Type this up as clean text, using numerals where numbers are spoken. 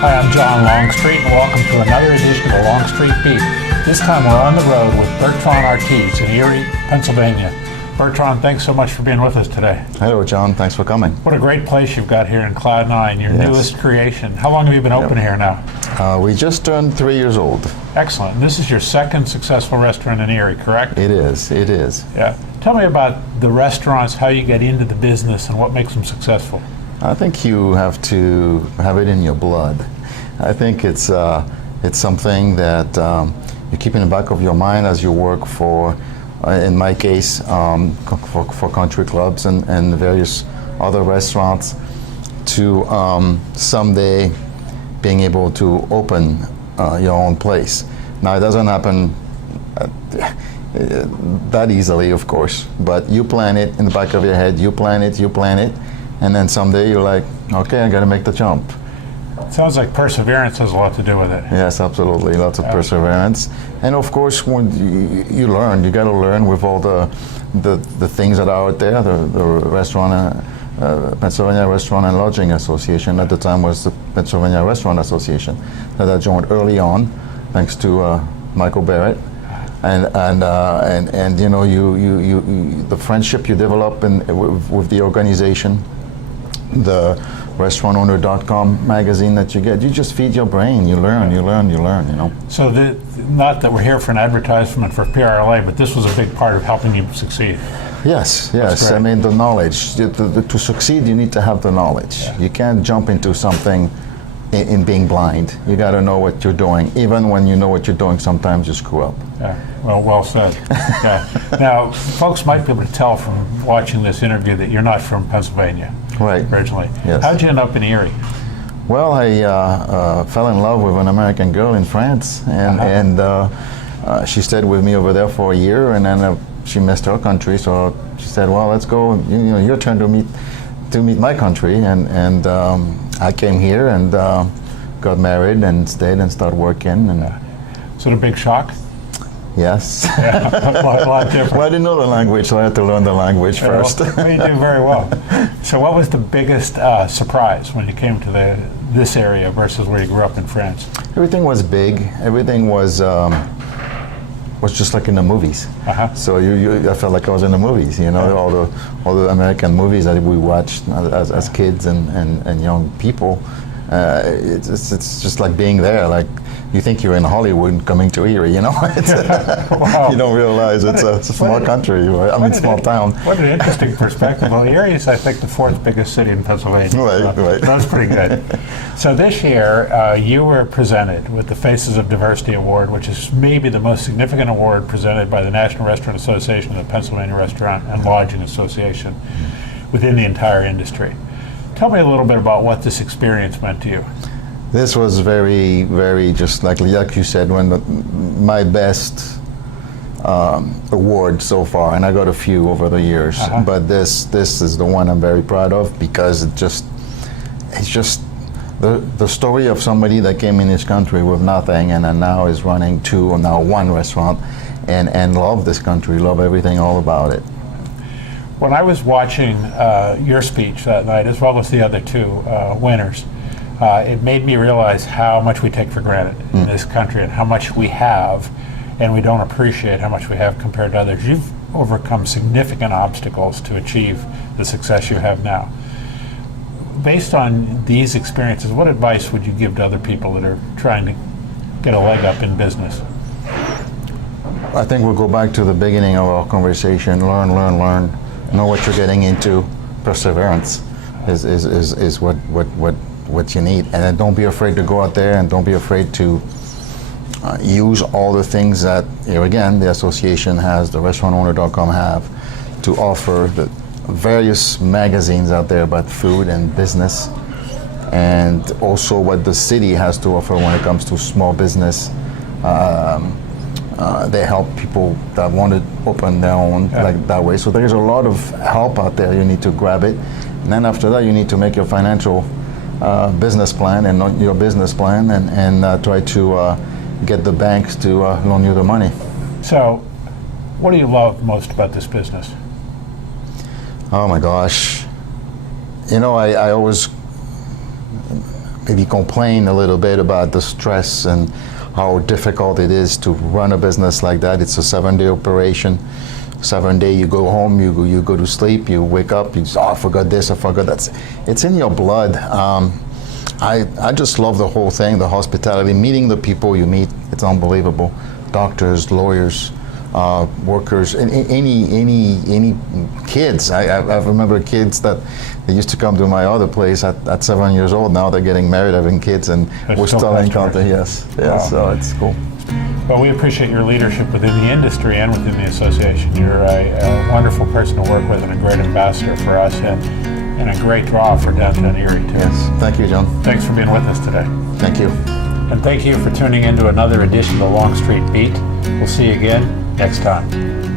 Hi, I'm John Longstreet, and welcome to another edition of the Longstreet Beat. This time we're on the road with Bertrand Artigues in Erie, Pennsylvania. Bertrand, thanks so much for being with us today. Hello, John. Thanks for coming. What a great place you've got here in Cloud 9, your newest creation. How long have you been open here now? We just turned 3 years old. Excellent. And this is your second successful restaurant in Erie, correct? It is. Yeah. Tell me about the restaurants, how you get into the business, and what makes them successful. I think you have to have it in your blood. I think it's something that you keep in the back of your mind as you work for, in my case, for country clubs and various other restaurants, to someday being able to open your own place. Now, it doesn't happen that easily, of course, but you plan it in the back of your head, you plan it, and then someday you're like, okay, I got to make the jump. Sounds like perseverance has a lot to do with it. Yes, absolutely, lots of perseverance. And of course, when you learn, you got to learn with all the things that are out there. The restaurant, Pennsylvania Restaurant and Lodging Association at the time was the Pennsylvania Restaurant Association that I joined early on, thanks to Michael Barrett. And you know, you the friendship you develop with the organization, the restaurantowner.com magazine that you get, you just feed your brain. You learn, you know. So not that we're here for an advertisement for PRLA, but this was a big part of helping you succeed. Yes. I mean, the knowledge. To succeed, you need to have the knowledge. Yeah. You can't jump into something in being blind. You got to know what you're doing. Even when you know what you're doing, sometimes you screw up. Yeah, well said. Yeah. Now, folks might be able to tell from watching this interview that you're not from Pennsylvania, right? Originally. Yes. How'd you end up in Erie? Well, I fell in love with an American girl in France, and she stayed with me over there for a year, and then she missed her country, so she said, "Well, let's go. You know, your turn to meet my country," and I came here and got married and stayed and started working. And is it a big shock? Yes. Yeah, a lot different. Well, I didn't know the language, so I had to learn the language first. Well, you do very well. So what was the biggest surprise when you came to this area versus where you grew up in France? Everything was big. Everything was just like in the movies. Uh-huh. So I felt like I was in the movies. You know, all the American movies that we watched as kids and young people. It's just like being there. Like you think you're in Hollywood coming to Erie. You know, Wow. You don't realize it's a small country. I mean, small town. What an interesting perspective. Well, Erie is, I think, the fourth biggest city in Pennsylvania. Right. That's pretty good. So this year, you were presented with the Faces of Diversity Award, which is maybe the most significant award presented by the National Restaurant Association and the Pennsylvania Restaurant and Lodging Association within the entire industry. Tell me a little bit about what this experience meant to you. This was very, very, just like you said, my best award so far, and I got a few over the years. Uh-huh. But this is the one I'm very proud of, because it's just the story of somebody that came in this country with nothing and then now is running two or now one restaurant and love this country, love everything all about it. When I was watching your speech that night, as well as the other two winners, it made me realize how much we take for granted in this country and how much we have, and we don't appreciate how much we have compared to others. You've overcome significant obstacles to achieve the success you have now. Based on these experiences, what advice would you give to other people that are trying to get a leg up in business? I think we'll go back to the beginning of our conversation. Learn. Know what you're getting into. Perseverance is what you need, and then don't be afraid to go out there, and don't be afraid to use all the things that, here again, the association has, the restaurantowner.com have to offer, the various magazines out there about food and business, and also what the city has to offer when it comes to small business. They help people that want to open their own like that way. So there's a lot of help out there. You need to grab it, and then after that, you need to make your financial business plan and not your business plan, and try to get the banks to loan you the money. So, what do you love most about this business? Oh my gosh. You know, I always if you complain a little bit about the stress and how difficult it is to run a business like that, it's a 7-day operation. 7 day, you go home, you go to sleep, you wake up, you say, oh, I forgot this, I forgot that. It's in your blood. I just love the whole thing, the hospitality, meeting the people you meet. It's unbelievable. Doctors, lawyers, workers, any kids. I remember kids that they used to come to my other place at 7 years old. Now they're getting married, having kids, and we're still in contact. Yes, Wow. So it's cool. Well, we appreciate your leadership within the industry and within the association. You're a wonderful person to work with and a great ambassador for us, and a great draw for downtown Erie, too. Yes, thank you, John. Thanks for being with us today. Thank you. And thank you for tuning in to another edition of the Longstreet Beat. We'll see you again next time.